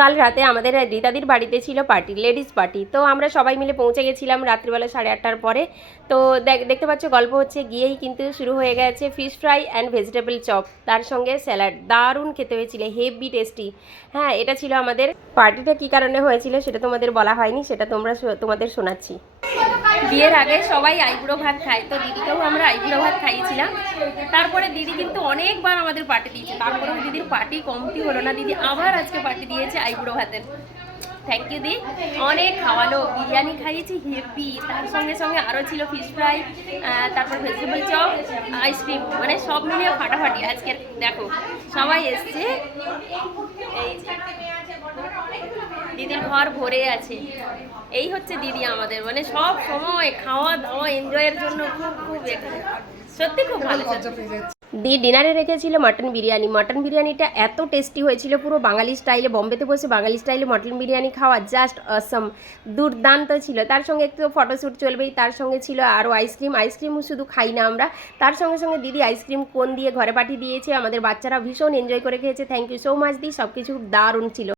কাল রাতে আমাদের রীতাদির বাড়িতে ছিল পার্টি, লেডিস পার্টি। তো আমরা সবাই মিলে পৌঁছে গেছিলাম রাত্রিবেলা 8:30টার পরে। তো দেখতে পাচ্ছ গল্প হচ্ছে, গিয়েই কিন্তু শুরু হয়ে গেছে fish fry and vegetable chop, তার সঙ্গে স্যালাড। দারুণ খেতে হয়েছিল, হেভি টেস্টি। হ্যাঁ, এটা ছিল আমাদের। পার্টিটা কী কারণে হয়েছিল সেটা তোমাদের বলা হয়নি, সেটা তোমাদের শোনাচ্ছি। বিয়ের আগে সবাই আইবুড়ো ভাত খায়, তো দিদিকেও আমরা আইবুড়ো ভাত খাইয়েছিলাম। তারপরে দিদি কিন্তু অনেকবার আমাদের পার্টি দিয়েছে, তারপরেও দিদির পার্টি কমতি হলো না, দিদি আবার আজকে পার্টি দিয়েছে আইবুড়ো ভাতের। থ্যাংক ইউ দি, অনেক খাওয়ালো, বিরিয়ানি খাইয়েছি হেভি, তার সঙ্গে সঙ্গে আরও ছিল ফিশ ফ্রাই, তারপর ভেজিটেবল চপ, আইসক্রিম, মানে সব মিলিয়ে ফাটাফাটি। আজকের দেখো সবাই এসছে, এই যে দিদির ঘর ভরে আছে। এই হচ্ছে দিদি আমাদের, মানে সব সময় খাওয়া দাওয়া এনজয়ের জন্য খুব খুব এখানে সত্যি খুব ভালো। দি ডিনারে রেখেছিল মাটন বিরিয়ানি। মাটন বিরিয়ানিটা এত টেস্টি হয়েছিল, পুরো বাঙালি স্টাইলে, বম্বেতে বসে বাঙালি স্টাইলে মটন বিরিয়ানি খাওয়া জাস্ট অসম, দুর্দান্ত ছিল। তার সঙ্গে একটু ফটোশ্যুট চলবেই, তার সঙ্গে ছিল আরও আইসক্রিম। আইসক্রিমও শুধু খাই না আমরা, তার সঙ্গে সঙ্গে দিদি আইসক্রিম কোন দিয়ে ঘরে পাঠিয়ে দিয়েছে, আমাদের বাচ্চারা ভীষণ এনজয় করে খেয়েছে। থ্যাংক ইউ সো মাচ দি, সব কিছু দারুণ ছিল।